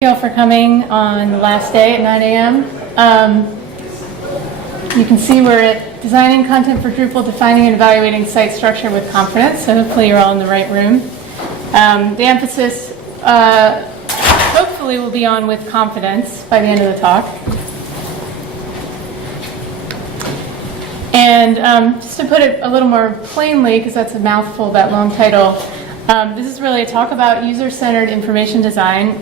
Thank you all for coming on the last day at 9 a.m. You can see we're at Designing Content for Drupal, Defining and Evaluating Site Structure with Confidence, so hopefully you're all in the right room. The emphasis hopefully will be on with confidence by the end of the talk. And just to put it a little more plainly, because that's a mouthful, that long title, this is really a talk about user-centered information design,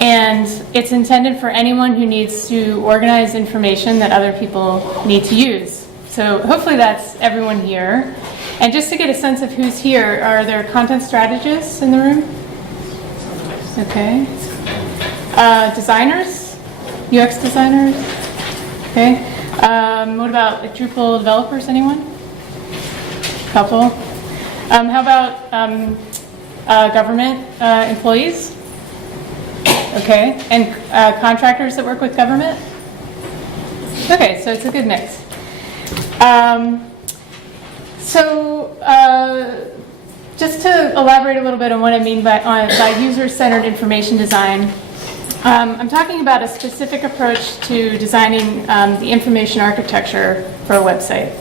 and it's intended for anyone who needs to organize information that other people need to use. So hopefully that's everyone here. And just to get a sense of who's here, are there content strategists in the room? Okay. Designers? UX designers? Okay. What about Drupal developers, anyone? Couple. How about government employees? Okay, and contractors that work with government? Okay, so it's a good mix. Just to elaborate a little bit on what I mean by user-centered information design, I'm talking about a specific approach to designing the information architecture for a website.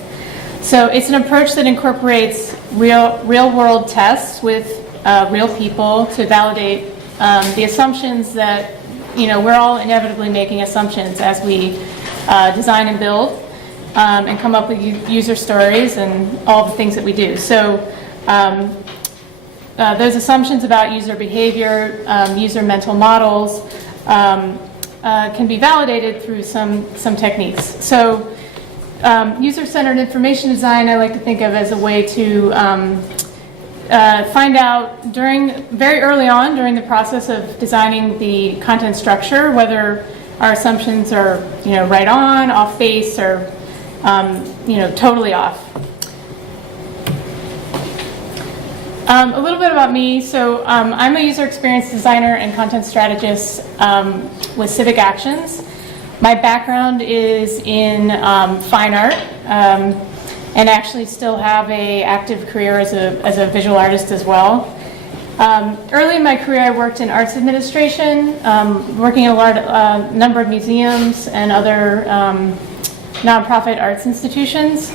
So it's an approach that incorporates real-world tests with real people to validate the assumptions that, we're all inevitably making assumptions as we design and build and come up with user stories and all the things that we do. So those assumptions about user behavior, user mental models can be validated through some techniques. So user-centered information design I like to think of as a way to find out very early on during the process of designing the content structure whether our assumptions are right on, off base, or totally off. A little bit about me. So I'm a user experience designer and content strategist with Civic Actions. My background is in fine art, and actually still have an active career as a visual artist as well. Early in my career, I worked in arts administration, working in a number of museums and other nonprofit arts institutions,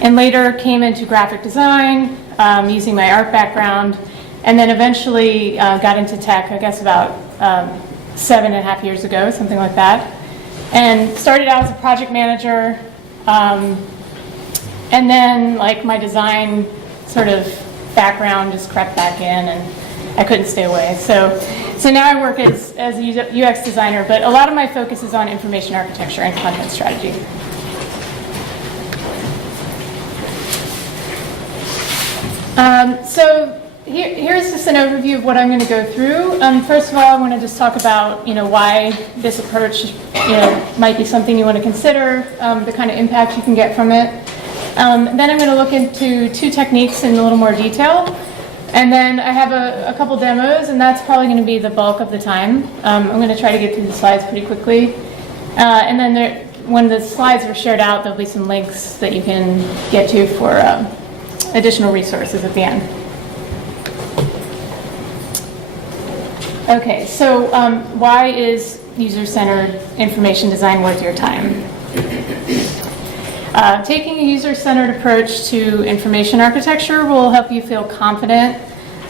and later came into graphic design using my art background, and then eventually got into tech, I guess about 7.5 years ago, something like that. And started out as a project manager, and then my design sort of background just crept back in and I couldn't stay away. So now I work as a UX designer, but a lot of my focus is on information architecture and content strategy. So here's just an overview of what I'm going to go through. First of all, I want to just talk about why this approach might be something you want to consider, the kind of impact you can get from it. Then I'm going to look into two techniques in a little more detail, and then I have a couple demos, and that's probably going to be the bulk of the time. I'm going to try to get through the slides pretty quickly, and then when the slides are shared out, there'll be some links that you can get to for additional resources at the end. Okay, so why is user-centered information design worth your time? Taking a user-centered approach to information architecture will help you feel confident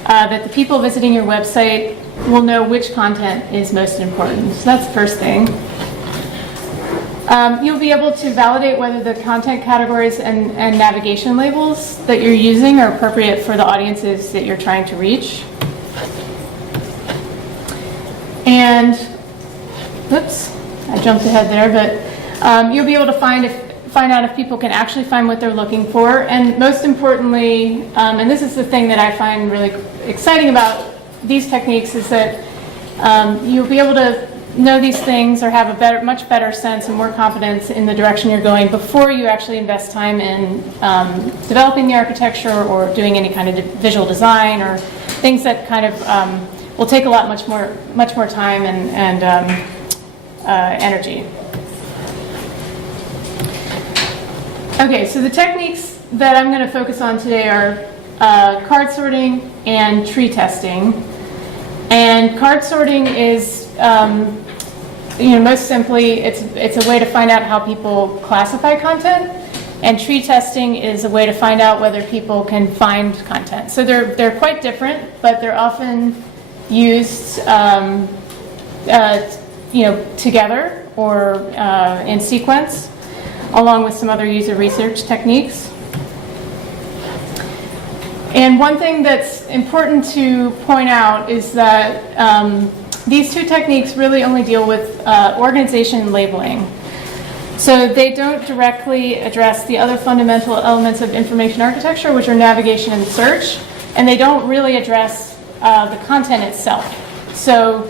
that the people visiting your website will know which content is most important. So that's the first thing. You'll be able to validate whether the content categories and navigation labels that you're using are appropriate for the audiences that you're trying to reach. And, oops, I jumped ahead there, but you'll be able to find out if people can actually find what they're looking for. And most importantly, and this is the thing that I find really exciting about these techniques, is that you'll be able to know these things or have a much better sense and more confidence in the direction you're going before you actually invest time in developing the architecture or doing any kind of visual design or things that kind of will take much more time and energy. Okay, so the techniques that I'm going to focus on today are card sorting and tree testing. And card sorting is, most simply, it's a way to find out how people classify content. And tree testing is a way to find out whether people can find content. So they're quite different, but they're often used together or in sequence, along with some other user research techniques. And one thing that's important to point out is that these two techniques really only deal with organization and labeling. So they don't directly address the other fundamental elements of information architecture, which are navigation and search, and they don't really address the content itself. So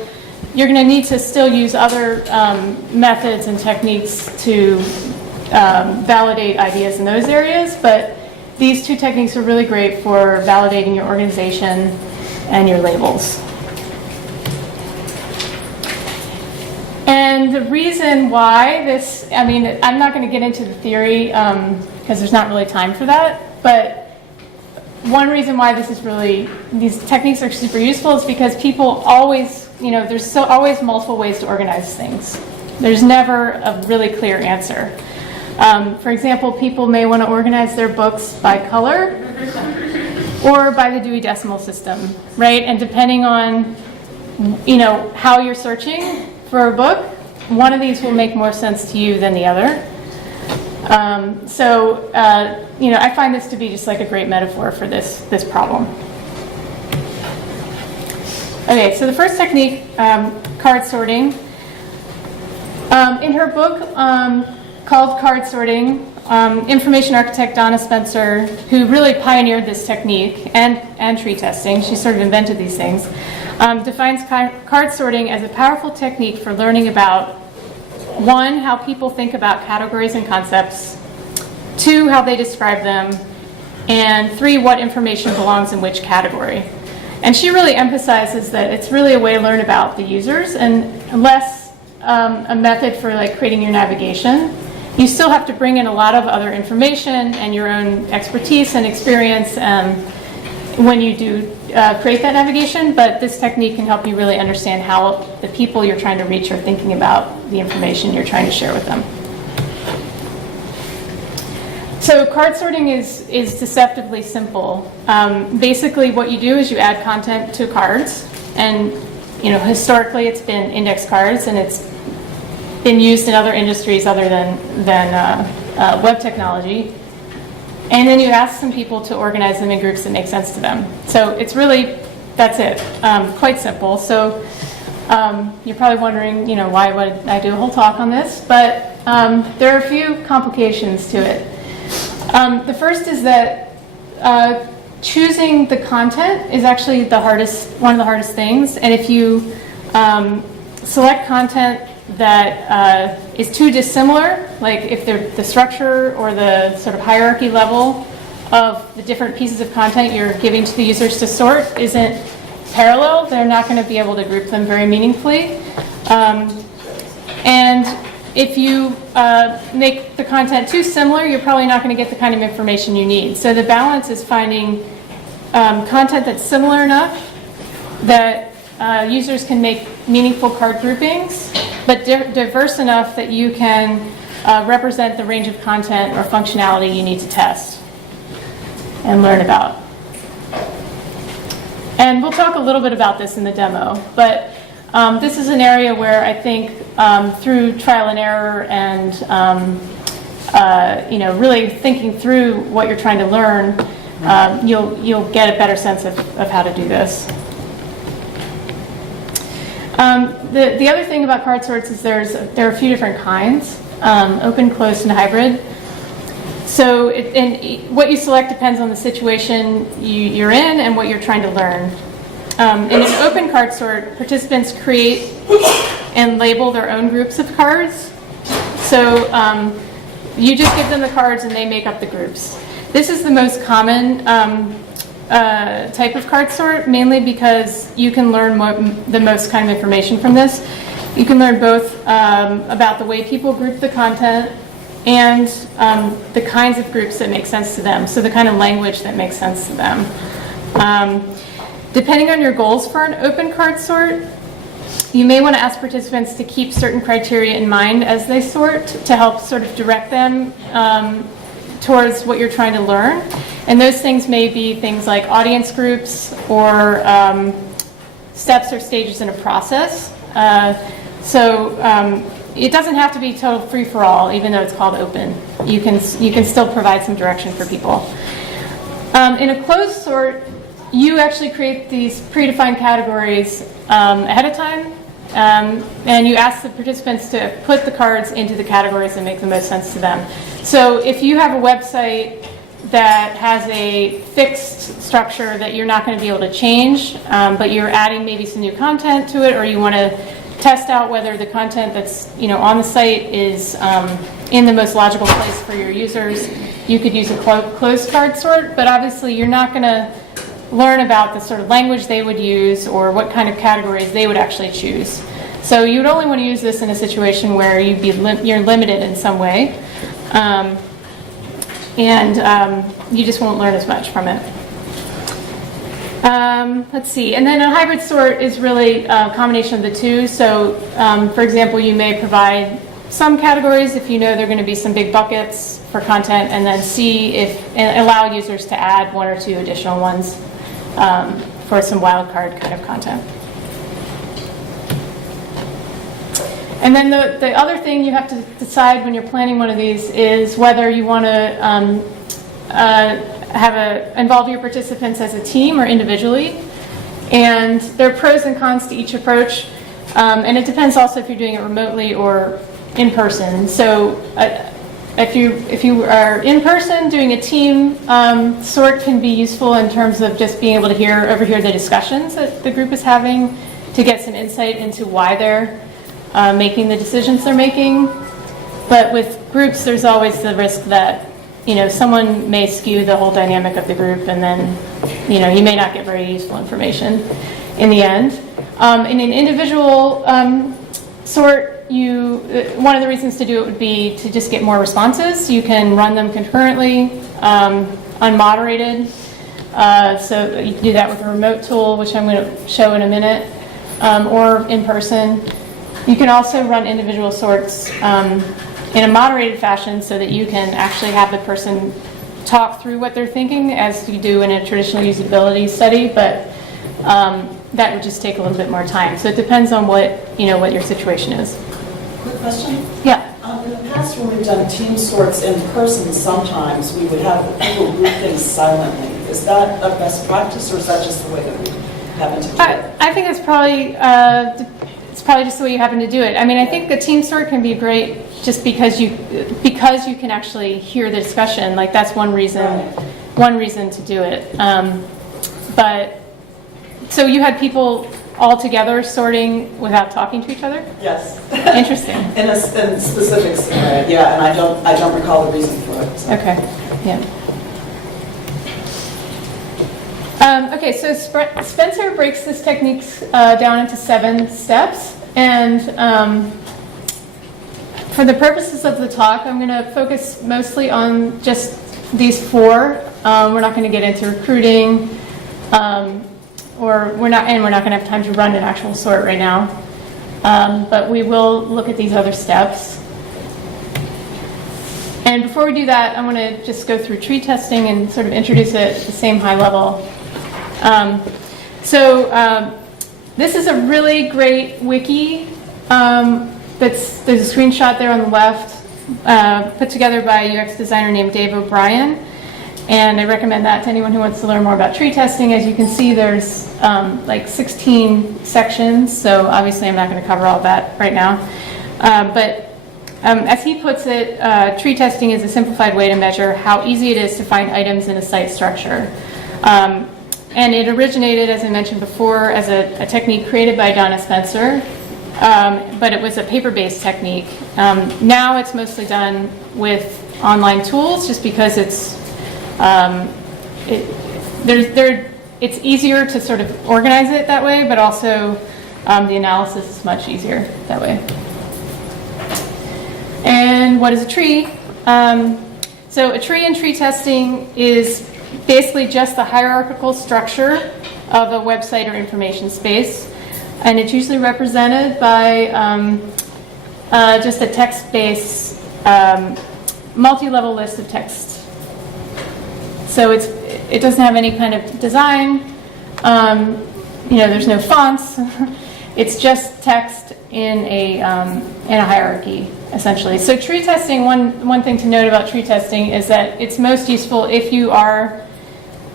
you're going to need to still use other methods and techniques to validate ideas in those areas, but these two techniques are really great for validating your organization and your labels. And the reason why this, I'm not going to get into the theory because there's not really time for that, but one reason why these techniques are super useful is because people always, there's always multiple ways to organize things. There's never a really clear answer. For example, people may want to organize their books by color or by the Dewey Decimal System, right? And depending on, how you're searching for a book, one of these will make more sense to you than the other. I find this to be just like a great metaphor for this problem. Okay, so the first technique, card sorting. In her book called Card Sorting, information architect Donna Spencer, who really pioneered this technique and tree testing, she sort of invented these things, defines card sorting as a powerful technique for learning about, 1, how people think about categories and concepts, 2, how they describe them, and 3, what information belongs in which category. And she really emphasizes that it's really a way to learn about the users and less a method for creating your navigation. You still have to bring in a lot of other information and your own expertise and experience when you do create that navigation, but this technique can help you really understand how the people you're trying to reach are thinking about the information you're trying to share with them. So card sorting is deceptively simple. Basically what you do is you add content to cards, and historically it's been index cards, and it's been used in other industries other than web technology. And then you ask some people to organize them in groups that make sense to them. So it's really, that's it, quite simple. So you're probably wondering, why would I do a whole talk on this? But there are a few complications to it. The first is that choosing the content is actually one of the hardest things. And if you select content that is too dissimilar, like if the structure or the sort of hierarchy level of the different pieces of content you're giving to the users to sort isn't parallel, they're not going to be able to group them very meaningfully. And if you make the content too similar, you're probably not going to get the kind of information you need. So the balance is finding content that's similar enough that users can make meaningful card groupings, but diverse enough that you can represent the range of content or functionality you need to test and learn about. And we'll talk a little bit about this in the demo, but this is an area where I think through trial and error and really thinking through what you're trying to learn, you'll get a better sense of how to do this. The other thing about card sorts is there are a few different kinds, open, closed, and hybrid. So what you select depends on the situation you're in and what you're trying to learn. In an open card sort, participants create and label their own groups of cards. So you just give them the cards and they make up the groups. This is the most common type of card sort, mainly because you can learn the most kind of information from this. You can learn both about the way people group the content and the kinds of groups that make sense to them, so the kind of language that makes sense to them. Depending on your goals for an open card sort, you may want to ask participants to keep certain criteria in mind as they sort to help sort of direct them towards what you're trying to learn. And those things may be things like audience groups or steps or stages in a process. It doesn't have to be total free-for-all, even though it's called open. You can still provide some direction for people. In a closed sort, you actually create these predefined categories ahead of time, and you ask the participants to put the cards into the categories that make the most sense to them. So if you have a website that has a fixed structure that you're not going to be able to change, but you're adding maybe some new content to it, or you want to test out whether the content that's on the site is in the most logical place for your users, you could use a closed card sort. But obviously, you're not going to learn about the sort of language they would use or what kind of categories they would actually choose. So you would only want to use this in a situation where you're limited in some way. You just won't learn as much from it. Let's see. And then a hybrid sort is really a combination of the two. So, for example, you may provide some categories if you know there are going to be some big buckets for content, and then and allow users to add one or two additional ones for some wildcard kind of content. And then the other thing you have to decide when you're planning one of these is whether you want to involve your participants as a team or individually. And there are pros and cons to each approach. And it depends also if you're doing it remotely or in person. So if you are in person, doing a team sort can be useful in terms of just being able to overhear the discussions that the group is having to get some insight into why they're making the decisions they're making. But with groups, there's always the risk that someone may skew the whole dynamic of the group, and then you may not get very useful information in the end. In an individual sort, one of the reasons to do it would be to just get more responses. You can run them concurrently, unmoderated. So you can do that with a remote tool, which I'm going to show in a minute, or in person. You can also run individual sorts in a moderated fashion so that you can actually have the person talk through what they're thinking as you do in a traditional usability study, but that would just take a little bit more time. So it depends on what your situation is. Quick question? Yeah. In the past, when we've done team sorts in person, sometimes we would have people group things silently. Is that a best practice, or is that just the way that we happen to do it? I think it's probably just the way you happen to do it. I mean, I think the team sort can be great just because you can actually hear the discussion. Like, that's one reason to do it. But so you had people all together sorting without talking to each other? Yes. Interesting. in specifics, yeah, and I don't recall the reason for it. So. Okay. Yeah. Okay, so Spencer breaks this technique down into 7 steps, and for the purposes of the talk, I'm going to focus mostly on just these 4. We're not going to get into recruiting, we're not going to have time to run an actual sort right now, but we will look at these other steps. And before we do that, I want to just go through tree testing and sort of introduce it at the same high level. This is a really great wiki. There's a screenshot there on the left, put together by a UX designer named Dave O'Brien. And I recommend that to anyone who wants to learn more about tree testing. As you can see, there's like 16 sections, so obviously I'm not going to cover all that right now. But as he puts it, tree testing is a simplified way to measure how easy it is to find items in a site structure. And it originated, as I mentioned before, as a technique created by Donna Spencer, but it was a paper-based technique. Now it's mostly done with online tools, just because it's easier to sort of organize it that way, but also the analysis is much easier that way. And what is a tree? So a tree in tree testing is basically just the hierarchical structure of a website or information space. And it's usually represented by just a text-based multi-level list of text. So it doesn't have any kind of design. There's no fonts. It's just text in a hierarchy, essentially. So tree testing, one thing to note about tree testing is that it's most useful if you are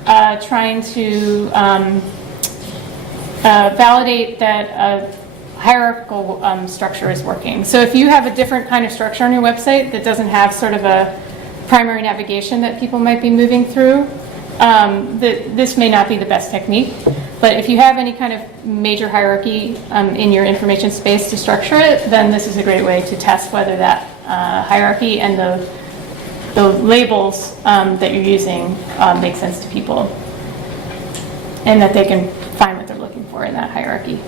trying to validate that a hierarchical structure is working. So if you have a different kind of structure on your website that doesn't have sort of a primary navigation that people might be moving through, this may not be the best technique. But if you have any kind of major hierarchy in your information space to structure it, then this is a great way to test whether that hierarchy and the labels that you're using make sense to people, and that they can find what they're looking for in that hierarchy.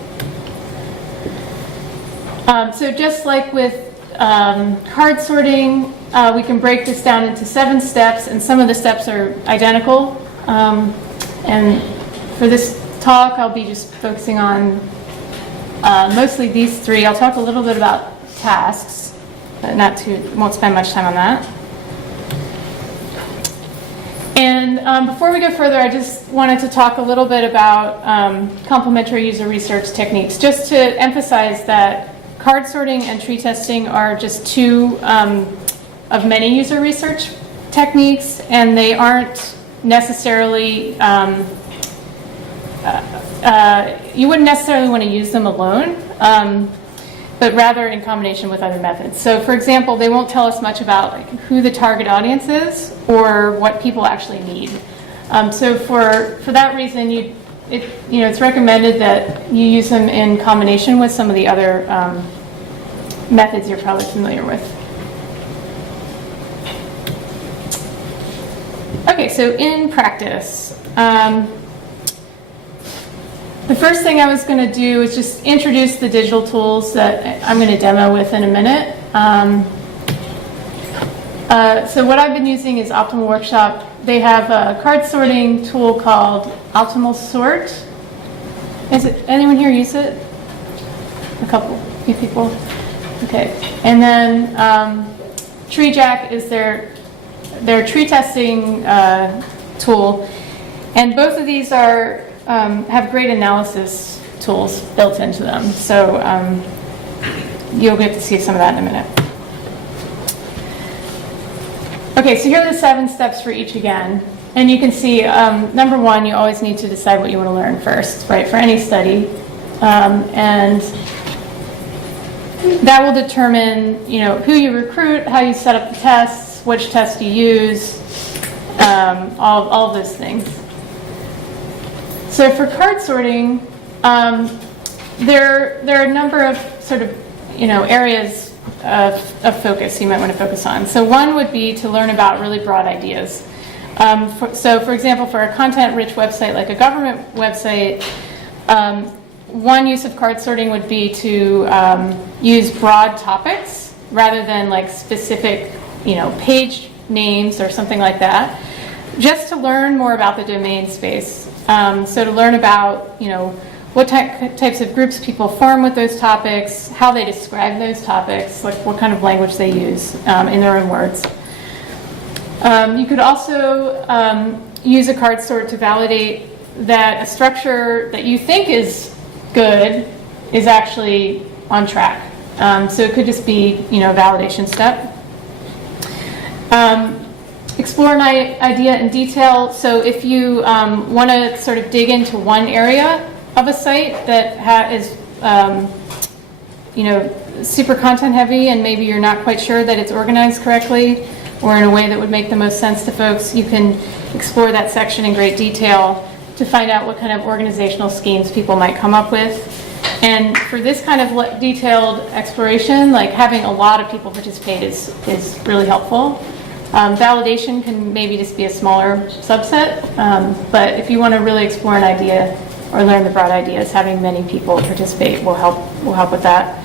So just like with card sorting, we can break this down into 7 steps, and some of the steps are identical. And for this talk, I'll be just focusing on mostly these 3. I'll talk a little bit about tasks, but won't spend much time on that. And before we go further, I just wanted to talk a little bit about complementary user research techniques, just to emphasize that card sorting and tree testing are just 2 of many user research techniques, and they aren't necessarily, you wouldn't necessarily want to use them alone, but rather in combination with other methods. So for example, they won't tell us much about who the target audience is or what people actually need. So for that reason, it's recommended that you use them in combination with some of the other methods you're probably familiar with. Okay, so in practice, the first thing I was going to do is just introduce the digital tools that I'm going to demo with in a minute. So what I've been using is Optimal Workshop. They have a card sorting tool called Optimal Sort. Anyone here use it? Few people. Okay, and then TreeJack is their tree testing tool, and both of these have great analysis tools built into them. So you'll get to see some of that in a minute. Okay, so here are the 7 steps for each again. And you can see, number 1, you always need to decide what you want to learn first, right, for any study. And that will determine, who you recruit, how you set up the tests, which test you use, all of those things. So for card sorting, there are a number of sort of, areas of focus you might want to focus on. So one would be to learn about really broad ideas. So for example, for a content-rich website like a government website, one use of card sorting would be to use broad topics rather than like specific, page names or something like that, just to learn more about the domain space. So to learn about, what types of groups people form with those topics, how they describe those topics, like what kind of language they use in their own words. You could also use a card sort to validate that a structure that you think is good is actually on track. So it could just be, a validation step. Explore an idea in detail. So if you want to sort of dig into one area of a site that is, super content heavy, and maybe you're not quite sure that it's organized correctly or in a way that would make the most sense to folks, you can explore that section in great detail to find out what kind of organizational schemes people might come up with. And for this kind of detailed exploration, like having a lot of people participate is really helpful. Validation can maybe just be a smaller subset, but if you want to really explore an idea or learn the broad ideas, having many people participate will help with that.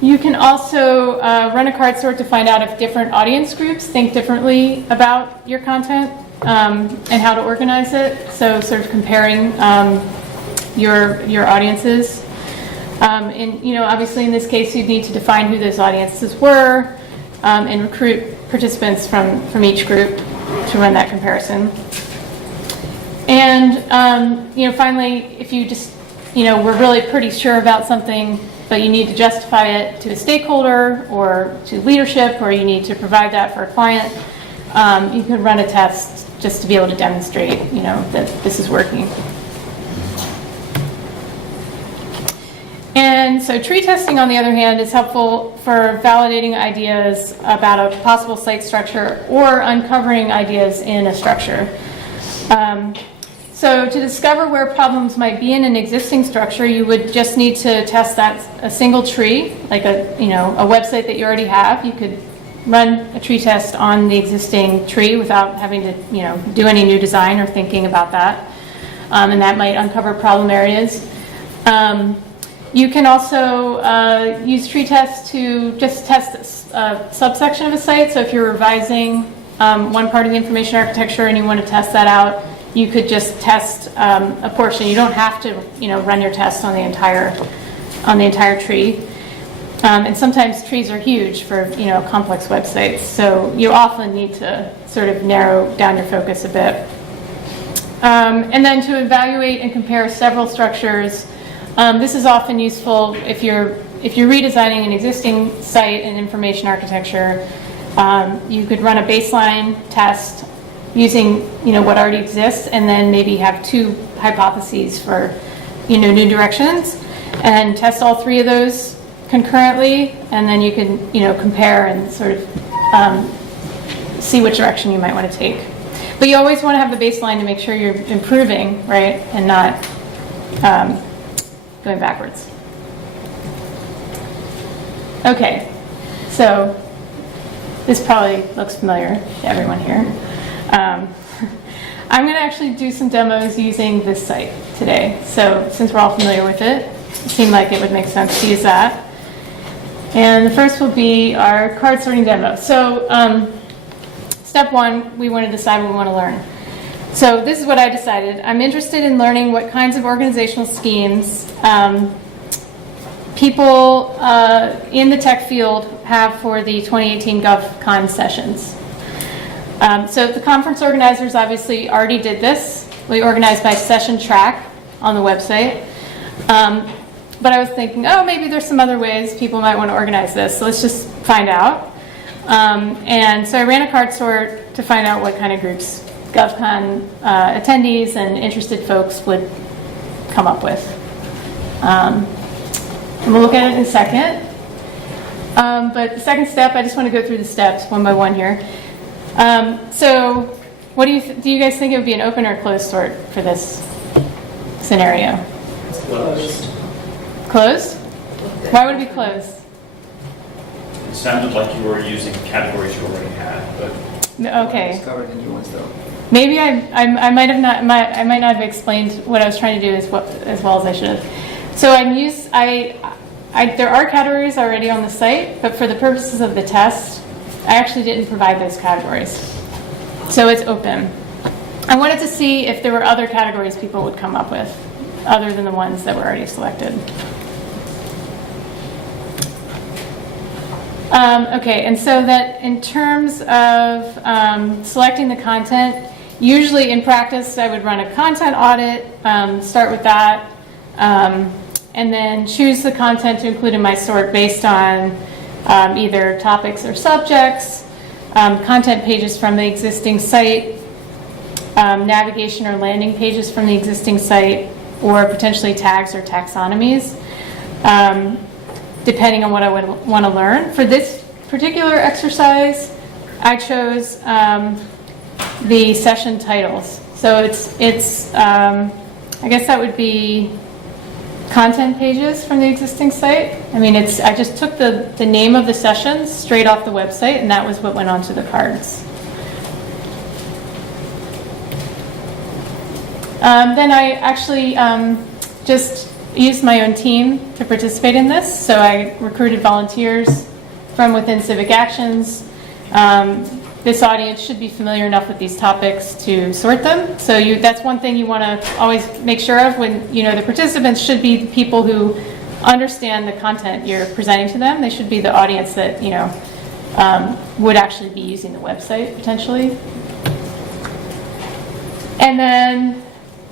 You can also run a card sort to find out if different audience groups think differently about your content. and how to organize it. So sort of comparing your audiences. And obviously in this case, you'd need to define who those audiences were and recruit participants from each group to run that comparison. And finally, if you just we're really pretty sure about something, but you need to justify it to a stakeholder or to leadership, or you need to provide that for a client, you could run a test just to be able to demonstrate that this is working. And so tree testing, on the other hand, is helpful for validating ideas about a possible site structure or uncovering ideas in a structure. So to discover where problems might be in an existing structure, you would just need to test a single tree, like a website that you already have. You could run a tree test on the existing tree without having to do any new design or thinking about that, and that might uncover problem areas. You can also use tree tests to just test a subsection of a site. So if you're revising one part of the information architecture and you want to test that out, you could just test a portion. You don't have to run your test on the entire tree. And sometimes trees are huge for complex websites, so you often need to sort of narrow down your focus a bit. And then to evaluate and compare several structures. This is often useful if you're redesigning an existing site and information architecture. You could run a baseline test using what already exists, and then maybe have two hypotheses for new directions, and test all three of those concurrently, and then you can compare and sort of see which direction you might want to take. But you always want to have the baseline to make sure you're improving, right, and not going backwards. Okay, so this probably looks familiar to everyone here. I'm going to actually do some demos using this site today. So since we're all familiar with it, it seemed like it would make sense to use that. And the first will be our card sorting demo. So step one, we want to decide what we want to learn. So this is what I decided. I'm interested in learning what kinds of organizational schemes people in the tech field have for the 2018 GovCon sessions. So the conference organizers obviously already did this. We organized by session track on the website. But I was thinking, maybe there's some other ways people might want to organize this. So let's just find out. And so I ran a card sort to find out what kind of groups GovCon attendees and interested folks would come up with. And we'll look at it in a second. But the second step, I just want to go through the steps one by one here. So what do you guys think it would be, an open or closed sort for this scenario? It's closed. Closed? Why would it be closed? It sounded like you were using categories you already had, but Okay. Discovered new ones though. Maybe I might have not. I might not have explained what I was trying to do as well as I should have. So there are categories already on the site, but for the purposes of the test, I actually didn't provide those categories. So it's open. I wanted to see if there were other categories people would come up with, other than the ones that were already selected. Okay, and so that in terms of selecting the content, usually in practice I would run a content audit, start with that, and then choose the content to include in my sort based on either topics or subjects, content pages from the existing site, navigation or landing pages from the existing site, or potentially tags or taxonomies, depending on what I would want to learn. For this particular exercise, I chose the session titles. So it's I guess that would be content pages from the existing site. I mean, I just took the name of the sessions straight off the website, and that was what went onto the cards. Then I actually just used my own team to participate in this. So I recruited volunteers from within Civic Actions, this audience should be familiar enough with these topics to sort them. So that's one thing you want to always make sure of when, the participants should be the people who understand the content you're presenting to them. They should be the audience that, would actually be using the website potentially. And then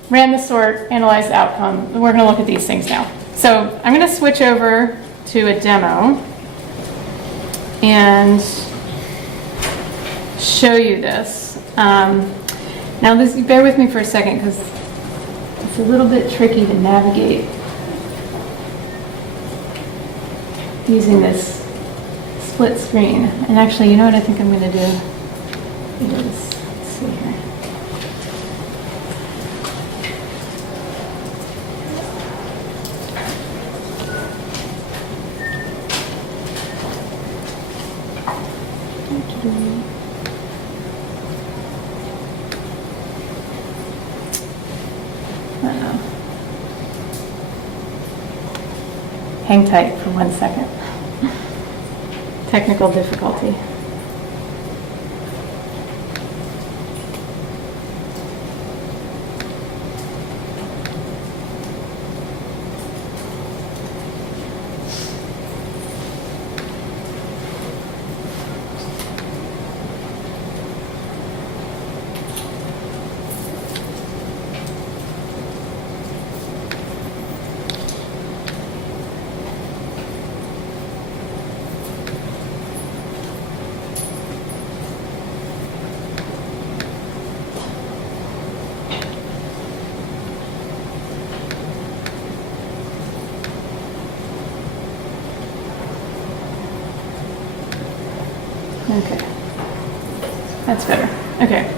ran the sort, analyzed the outcome. We're going to look at these things now. So I'm going to switch over to a demo and show you this. Now bear with me for a second because it's a little bit tricky to navigate using this split screen. And actually, you know what I think I'm going to do? Let's see here. Hang tight for 1 second. Technical difficulty. Okay, that's better. Okay.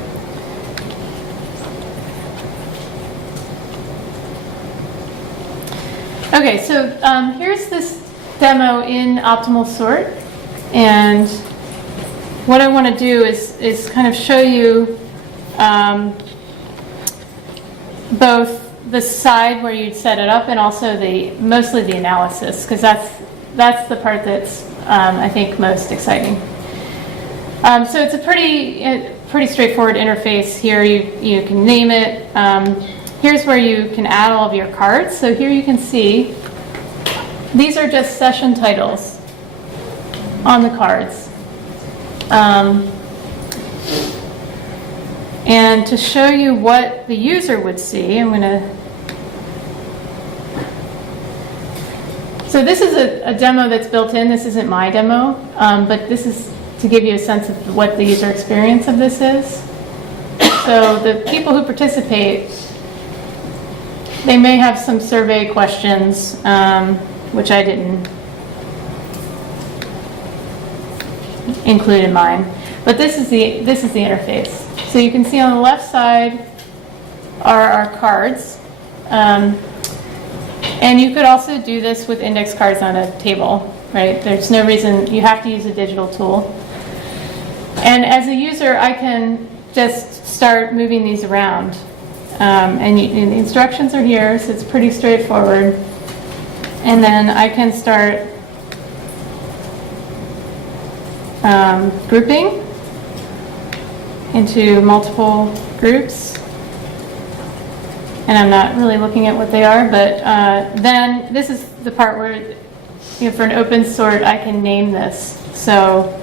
Okay, so here's this demo in optimal sort, and what I want to do is kind of show you both the side where you'd set it up and also mostly the analysis, because that's the part that's I think most exciting. So it's a pretty straightforward interface here. You can name it. Here's where you can add all of your cards. So here you can see these are just session titles on the cards. And to show you what the user would see, I'm going to... So this is a demo that's built in. This isn't my demo, but this is to give you a sense of what the user experience of this is. So the people who participate, they may have some survey questions, which I didn't include in mine. But this is the interface. So you can see on the left side are our cards. And you could also do this with index cards on a table, right? There's no reason you have to use a digital tool. And as a user, I can just start moving these around. And the instructions are here, so it's pretty straightforward. And then I can start grouping into multiple groups. And I'm not really looking at what they are, but then this is the part where, for an open sort, I can name this. So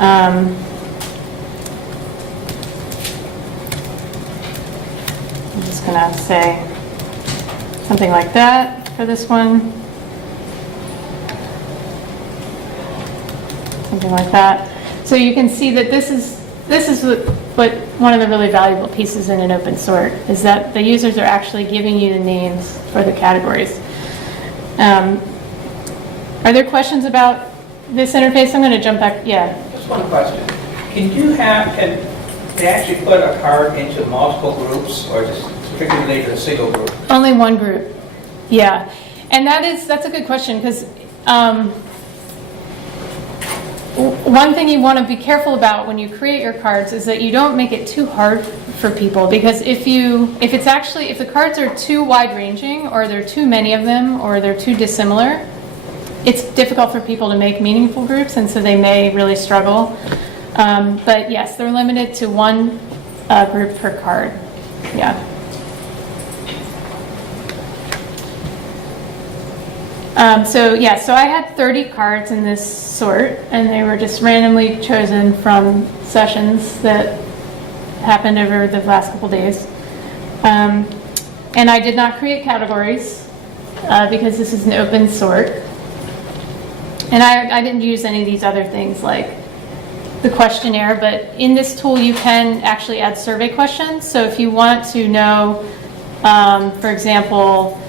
I'm just going to say something like that for this one. Something like that. So you can see that this is what one of the really valuable pieces in an open sort is that the users are actually giving you the names for the categories. Are there questions about this interface? I'm going to jump back. Yeah. Just one question. Can they actually put a card into multiple groups or just strictly related to a single group? Only one group. Yeah. And that's a good question because one thing you want to be careful about when you create your cards is that you don't make it too hard for people, because if the cards are too wide-ranging, or there are too many of them, or they're too dissimilar, it's difficult for people to make meaningful groups, and so they may really struggle. But yes, they're limited to one group per card. Yeah. So I had 30 cards in this sort, and they were just randomly chosen from sessions that happened over the last couple days. And I did not create categories because this is an open sort. And I didn't use any of these other things like the questionnaire, but in this tool you can actually add survey questions. So if you want to know, for example,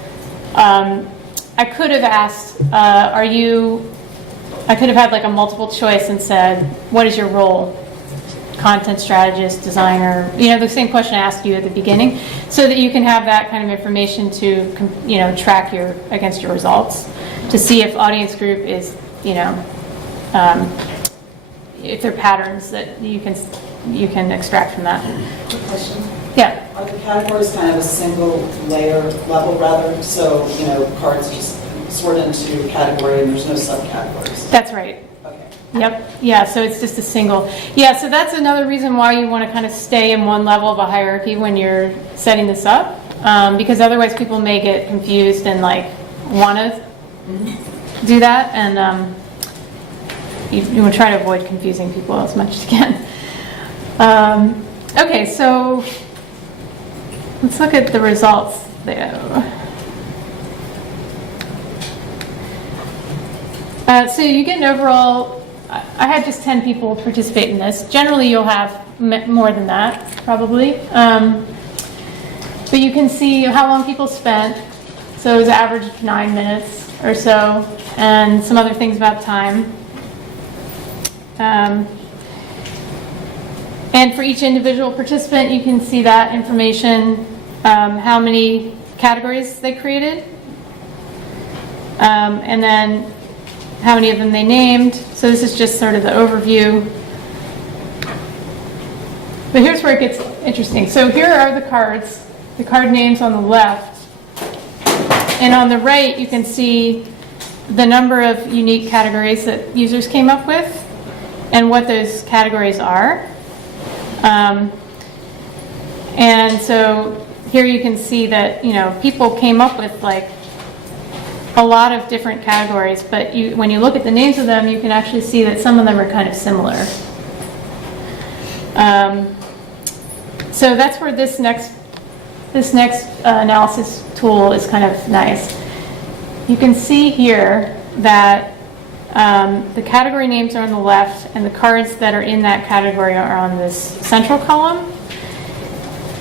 I could have asked, I could have had like a multiple choice and said, what is your role? Content strategist, designer, the same question I asked you at the beginning, so that you can have that kind of information to, track against your results, to see if audience group is, if there are patterns that you can extract from that. Quick question. Yeah. Are the categories kind of a single layer level rather? So, cards just sort into category and there's no subcategories? That's right. Okay. Yep. Yeah, so it's just a single. Yeah, so that's another reason why you want to kind of stay in one level of a hierarchy when you're setting this up, because otherwise people may get confused and want to do that, and you want to try to avoid confusing people as much as you can. Okay, so let's look at the results there. So you get an overall, I had just 10 people participate in this. Generally you'll have more than that, probably. But you can see how long people spent. So it was average 9 minutes or so, and some other things about time. And for each individual participant, you can see that information, how many categories they created, and then how many of them they named. So this is just sort of the overview. But here's where it gets interesting. So here are the cards, the card names on the left. And on the right, you can see the number of unique categories that users came up with and what those categories are. And so here you can see that, people came up with a lot of different categories, but when you look at the names of them, you can actually see that some of them are kind of similar. So that's where this next analysis tool is kind of nice. You can see here that the category names are on the left, and the cards that are in that category are on this central column.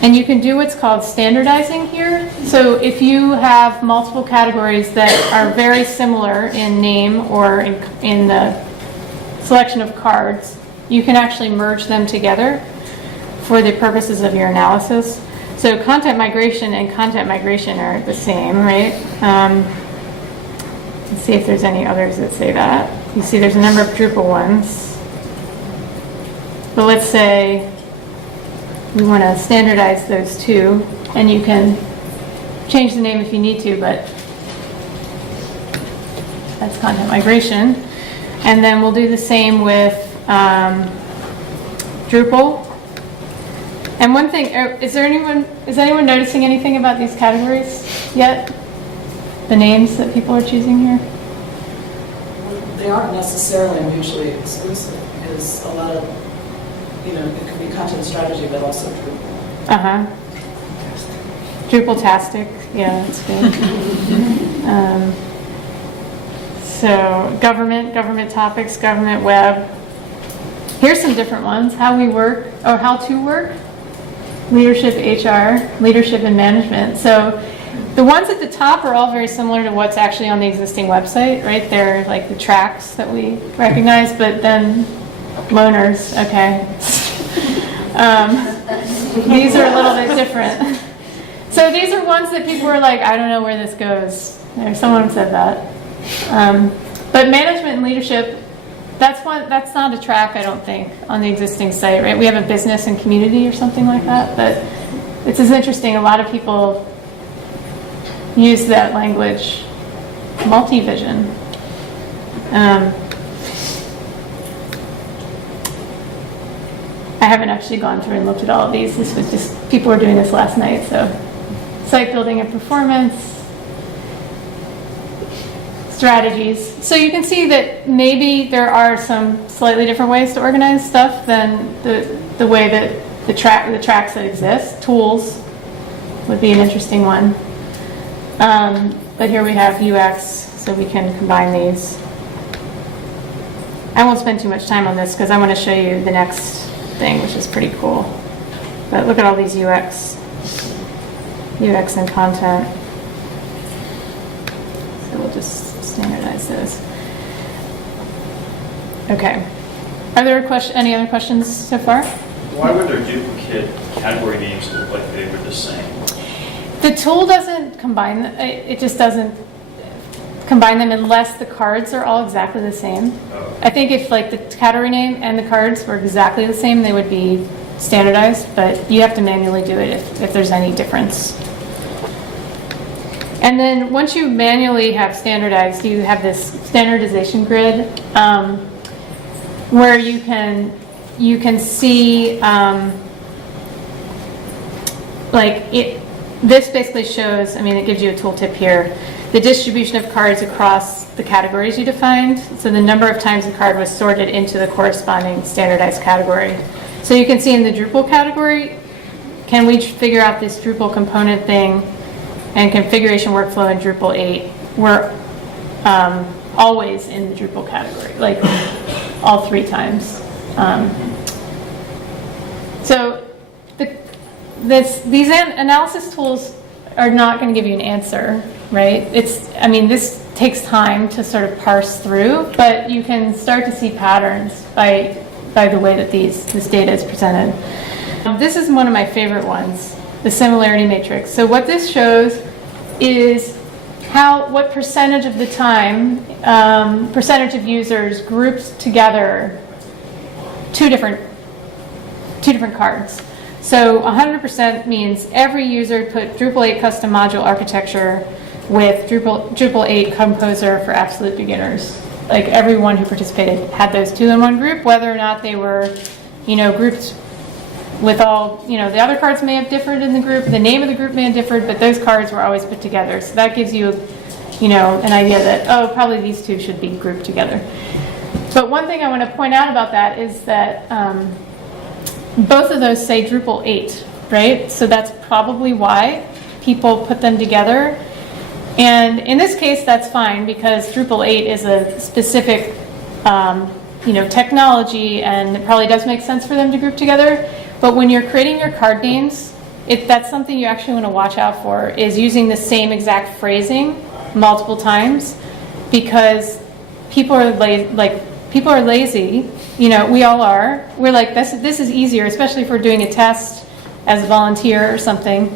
And you can do what's called standardizing here. So if you have multiple categories that are very similar in name or in the selection of cards, you can actually merge them together for the purposes of your analysis. So content migration and content migration are the same, right? Let's see if there's any others that say that. You see there's a number of Drupal ones. But let's say we want to standardize those two, and you can change the name if you need to, but that's content migration. And then we'll do the same with Drupal. And one thing, is anyone noticing anything about these categories yet? The names that people are choosing here? They aren't necessarily mutually exclusive, because a lot of, it could be content strategy, but also Drupal. Uh-huh. Drupal-tastic, yeah, that's good. So government topics, government web. Here's some different ones. How we work, or how to work. Leadership, HR, leadership and management. So the ones at the top are all very similar to what's actually on the existing website, right? They're like the tracks that we recognize, but then loners, okay. These are a little bit different. So these are ones that people were like, I don't know where this goes. Someone said that. But management and leadership, that's not a track, I don't think, on the existing site, right? We have a business and community or something like that, but it's as interesting. A lot of people use that language, multi-vision. I haven't actually gone through and looked at all of these. This was just, people were doing this last night, so. Site building and performance. Strategies. So you can see that maybe there are some slightly different ways to organize stuff than the way that the tracks that exist. Tools would be an interesting one. But here we have UX, so we can combine these. I won't spend too much time on this because I want to show you the next thing, which is pretty cool. But look at all these UX and content. So we'll just standardize those. Okay. Are there any other questions so far? Why were there duplicate category names that look like they were the same? The tool doesn't combine them. It just doesn't combine them unless the cards are all exactly the same. Oh. I think if like the category name and the cards were exactly the same, they would be standardized, but you have to manually do it if there's any difference. And then once you manually have standardized, you have this standardization grid where you can see this basically shows, it gives you a tooltip here, the distribution of cards across the categories you defined. So the number of times the card was sorted into the corresponding standardized category. So you can see in the Drupal category, can we figure out this Drupal component thing and configuration workflow in Drupal 8? We're always in the Drupal category, like all 3 times. So these analysis tools are not going to give you an answer, right? This takes time to sort of parse through, but you can start to see patterns by the way that this data is presented. This is one of my favorite ones, the similarity matrix. So what this shows is what percentage of the time, percentage of users grouped together two different cards. So 100% means every user put Drupal 8 custom module architecture with Drupal 8 Composer for absolute beginners. Like everyone who participated had those 2 in one group, whether or not they were, grouped with all, the other cards may have differed in the group, the name of the group may have differed, but those cards were always put together. So that gives you, an idea that, probably these 2 should be grouped together. But one thing I want to point out about that is that both of those say Drupal 8, right? So that's probably why people put them together. And in this case, that's fine because Drupal 8 is a specific, technology, and it probably does make sense for them to group together. But when you're creating your card names, that's something you actually want to watch out for, is using the same exact phrasing multiple times, because people are lazy. We all are. We're like, this is easier, especially if we're doing a test as a volunteer or something.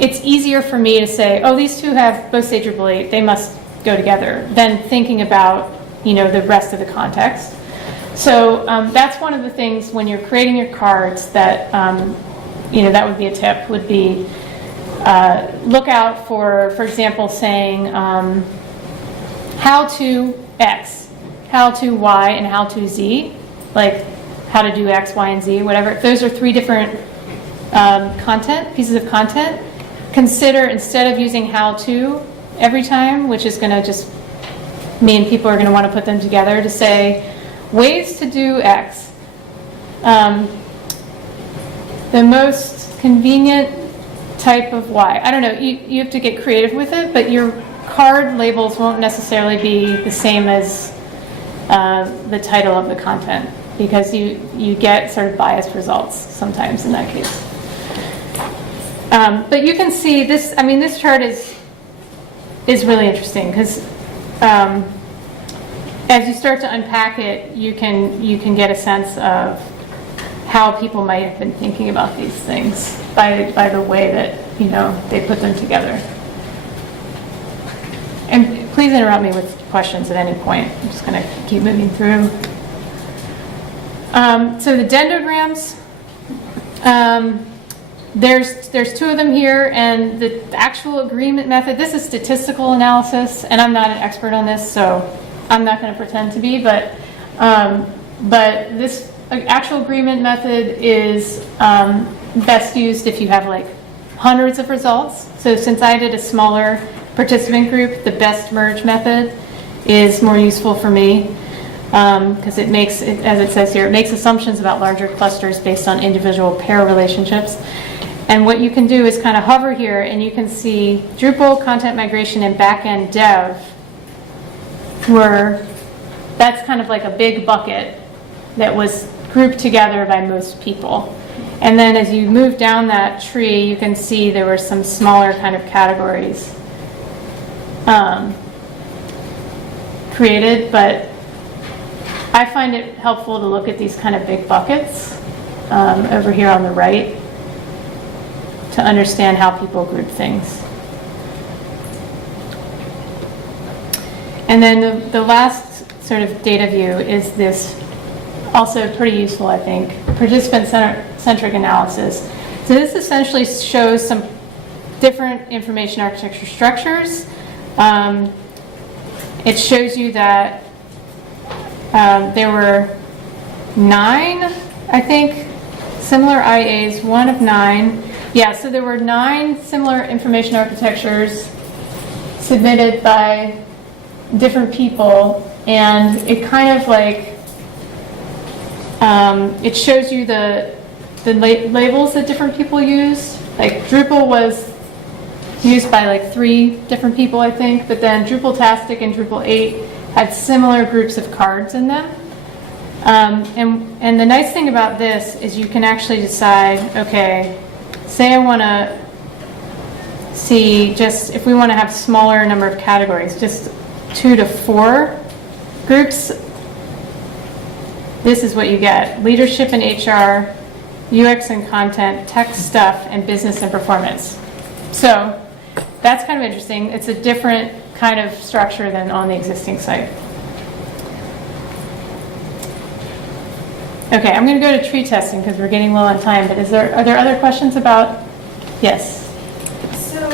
It's easier for me to say, these 2 have both say Drupal 8, they must go together, than thinking about, the rest of the context. So that's one of the things when you're creating your cards that, that would be a tip, would be look out for example, saying how to X, how to Y, and how to Z, like how to do X, Y, and Z, whatever. If those are 3 different pieces of content, consider, instead of using how to every time, which is going to just mean people are going to want to put them together, to say ways to do X. The most convenient type of Y. I don't know, you have to get creative with it, but your card labels won't necessarily be the same as the title of the content, because you get sort of biased results sometimes in that case. But you can see this, this chart is really interesting, because as you start to unpack it, you can get a sense of how people might have been thinking about these things by the way that they put them together. And please interrupt me with questions at any point. I'm just going to keep moving through. So the dendrograms, there's 2 of them here, and the actual agreement method, this is statistical analysis, and I'm not an expert on this, so I'm not going to pretend to be, but this an actual agreement method is best used if you have like hundreds of results. So since I did a smaller participant group, the best merge method is more useful for me because it makes, as it says here, it makes assumptions about larger clusters based on individual pair relationships. And what you can do is kind of hover here and you can see Drupal, content migration, and backend dev that's kind of like a big bucket that was grouped together by most people. And then as you move down that tree, you can see there were some smaller kind of categories created, but I find it helpful to look at these kind of big buckets over here on the right to understand how people group things. And then the last sort of data view is this, also pretty useful, I think, participant-centric analysis. So this essentially shows some different information architecture structures. It shows you that there were 9, I think, similar IAs, 1 of 9. Yeah, so there were 9 similar information architectures submitted by different people, and it kind of like, it shows you the labels that different people used. Like Drupal was used by like 3 different people, I think, but then Drupaltastic and Drupal 8 had similar groups of cards in them. And the nice thing about this is you can actually decide, okay, say I want to see just, if we want to have smaller number of categories, just 2 to 4 groups, this is what you get. Leadership and HR, UX and content, tech stuff, and business and performance. So that's kind of interesting. It's a different kind of structure than on the existing site. Okay, I'm going to go to tree testing because we're getting low on time, but are there other questions about? Yes. So,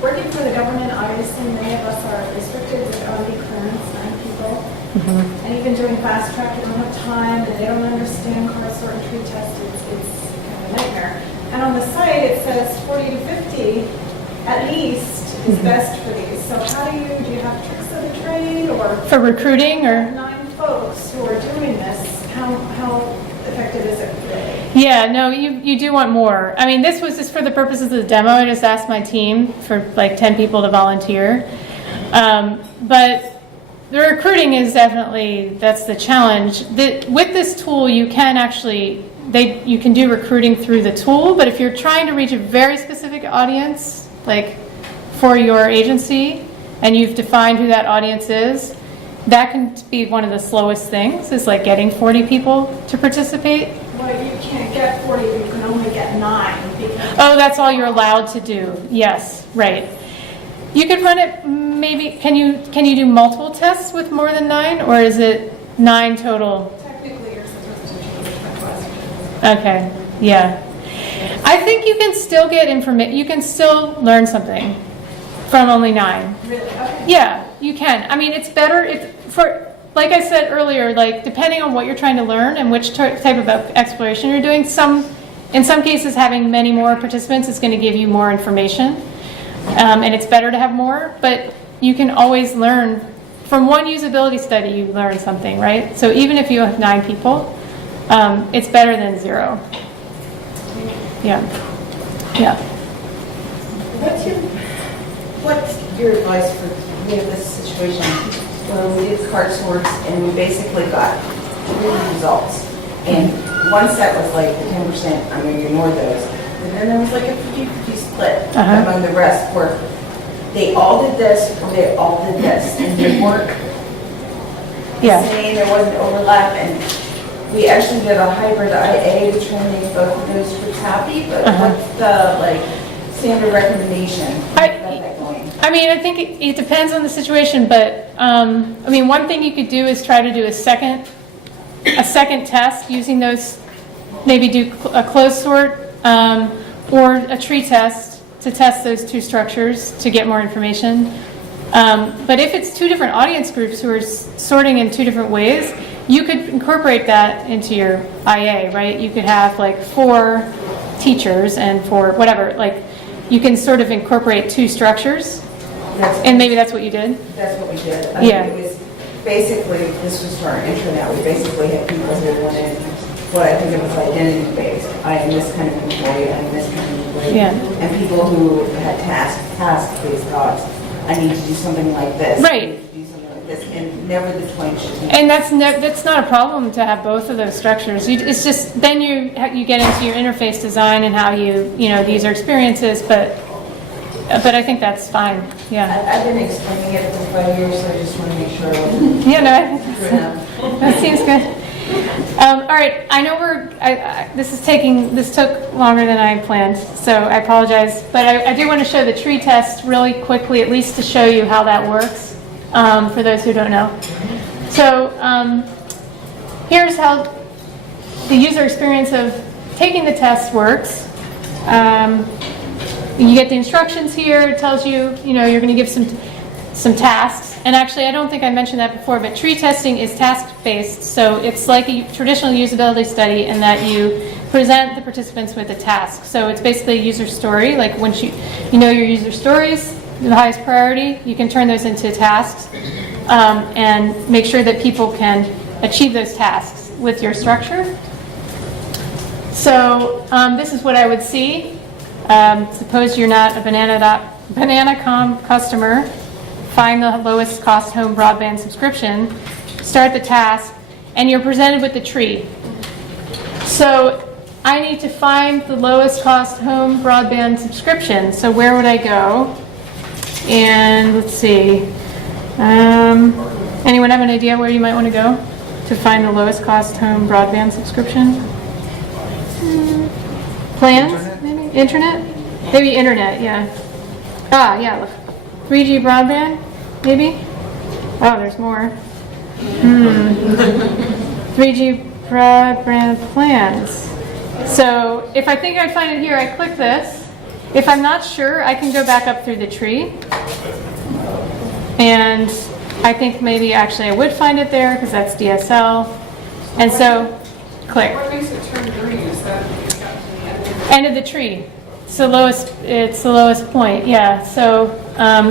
working for the government, obviously many of us are restricted with OD clearance, 9 people. Mm-hmm. And even doing fast track, you don't have time, and they don't understand card sort and tree test. It's kind of a nightmare. And on the site, it says 40 to 50 at least is best for these. So how do you have tricks of the trade, or For recruiting, or? 9 folks who are doing this? How effective is it really? Yeah, no, you do want more. I mean, this was just for the purposes of the demo. I just asked my team for like 10 people to volunteer. But the recruiting is definitely, that's the challenge. With this tool, you can actually, you can do recruiting through the tool, but if you're trying to reach a very specific audience, like for your agency, and you've defined who that audience is, that can be one of the slowest things, is like getting 40 people to participate. Well, you can't get 40, you can only get 9. Oh, that's all you're allowed to do. Yes, right. You could run it, maybe, can you do multiple tests with more than 9, or is it 9 total? Technically, you're supposed to change my question. Okay, yeah. I think you can still get information, you can still learn something from only 9. Really? Okay. Yeah, you can. I mean, it's better if, like I said earlier, like depending on what you're trying to learn and which type of exploration you're doing, in some cases having many more participants is going to give you more information, and it's better to have more, but you can always learn. From one usability study, you learn something, right? So even if you have 9 people, it's better than 0. Yeah. Yeah. What's your advice for me in this situation when we did card sorts and we basically got 3 results? And one set was like the 10%, I'm going to ignore those. And then there was like a 50-50 split among the rest where they all did this or they all did this. And they weren't saying there wasn't overlap. And we actually did a hybrid IA to try and make both of those groups happy. But what's the standard recommendation? I mean, I think it depends on the situation, but I mean, one thing you could do is try to do a second test using those, maybe do a closed sort or a tree test to test those 2 structures to get more information. But if it's 2 different audience groups who are sorting in 2 different ways, you could incorporate that into your IA, right? You could have like 4 teachers and 4 whatever, like you can sort of incorporate 2 structures, and maybe that's what you did? That's what we did. Yeah. It was basically, this was for our intranet, we basically had people who wanted what I think it was identity-based. I am this kind of employee, I am this kind of employee. Yeah. And people who had task-based thoughts. I need to do something like this. Right. I need to do something like this, and never the twain should meet. And that's not a problem to have both of those structures. It's just then you get into your interface design and how the user experiences, but I think that's fine. Yeah. I've been explaining it for 5 years, so I just want to make sure. Yeah, no, I think that seems good. All right, I know this took longer than I planned, so I apologize, but I do want to show the tree test really quickly, at least to show you how that works, for those who don't know. So here's how the user experience of taking the test works. You get the instructions here. It tells you, you're going to give some tasks. And actually, I don't think I mentioned that before, but tree testing is task-based. So it's like a traditional usability study in that you present the participants with a task. So it's basically a user story. Like once you know your user stories, the highest priority, you can turn those into tasks and make sure that people can achieve those tasks with your structure. So this is what I would see. Suppose you're not a Banana.com customer. Find the lowest cost home broadband subscription, start the task, and you're presented with the tree. So I need to find the lowest cost home broadband subscription. So where would I go? And let's see. Anyone have an idea where you might want to go to find the lowest cost home broadband subscription? Plans? Maybe? Internet? Maybe internet, yeah. Yeah. 3G broadband, maybe? Oh, there's more. 3G broadband plans. So if I think I'd find it here, I click this. If I'm not sure, I can go back up through the tree. And I think maybe actually I would find it there because that's DSL. And so, click. What makes it turn green? Is that End of the tree. It's the lowest point, yeah. So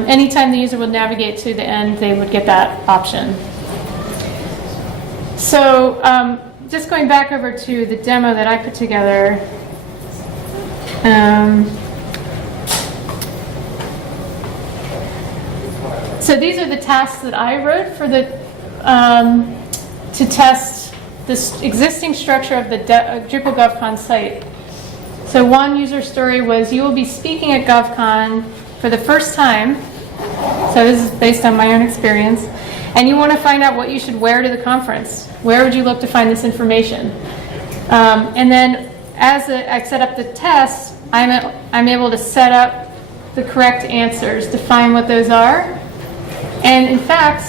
anytime the user would navigate to the end, they would get that option. So just going back over to the demo that I put together. So these are the tasks that I wrote for to test this existing structure of the Drupal GovCon site. So one user story was, you will be speaking at GovCon for the first time. So this is based on my own experience. And you want to find out what you should wear to the conference. Where would you look to find this information? And then as I set up the test, I'm able to set up the correct answers, define what those are. And in fact,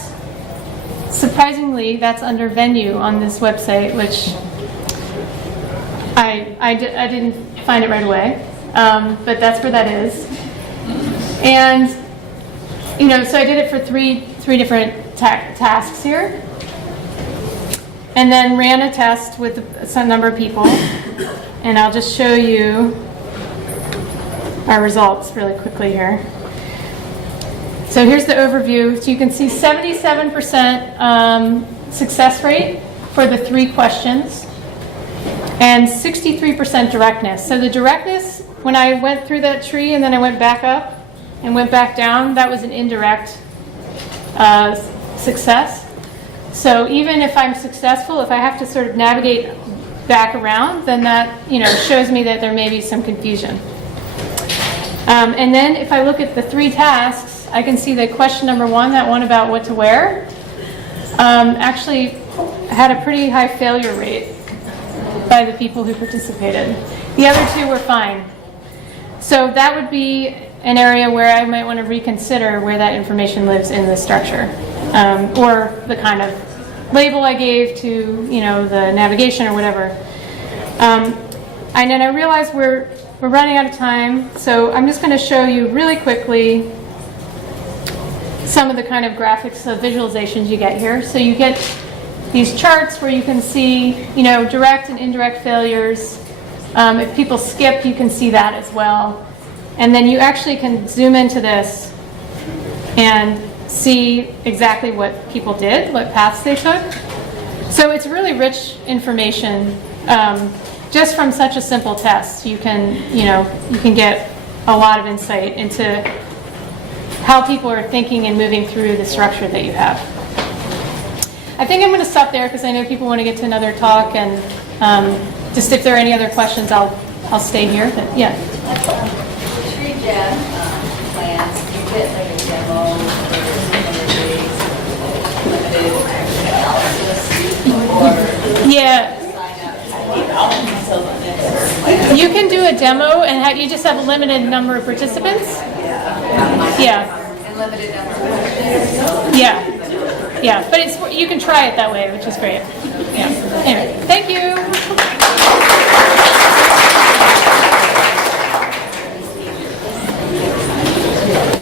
surprisingly, that's under venue on this website, which I didn't find it right away, but that's where that is. And so I did it for three different tasks here, and then ran a test with some number of people, and I'll just show you our results really quickly here. So here's the overview. So you can see 77% success rate for the 3 questions. And 63% directness. So the directness, when I went through that tree and then I went back up and went back down, that was an indirect success. So even if I'm successful, if I have to sort of navigate back around, then that shows me that there may be some confusion. And then if I look at the 3 tasks, I can see that question number 1, that one about what to wear, actually had a pretty high failure rate by the people who participated. The other 2 were fine. So that would be an area where I might want to reconsider where that information lives in the structure, or the kind of label I gave to the navigation or whatever. And then I realize we're running out of time, so I'm just going to show you really quickly some of the kind of graphics, visualizations you get here. So you get these charts where you can see, direct and indirect failures. If people skip, you can see that as well. And then you actually can zoom into this and see exactly what people did, what paths they took. So it's really rich information. Just from such a simple test, you can get a lot of insight into how people are thinking and moving through the structure that you have. I think I'm going to stop there because I know people want to get to another talk, and just if there are any other questions, I'll stay here. But yeah. Tree Gen plans, you get like a demo for limited analysis, or Yeah. You can do a demo and you just have a limited number of participants. Yeah. and limited number of questions. Yeah. Yeah. But you can try it that way, which is great. Yeah. Anyway, thank you.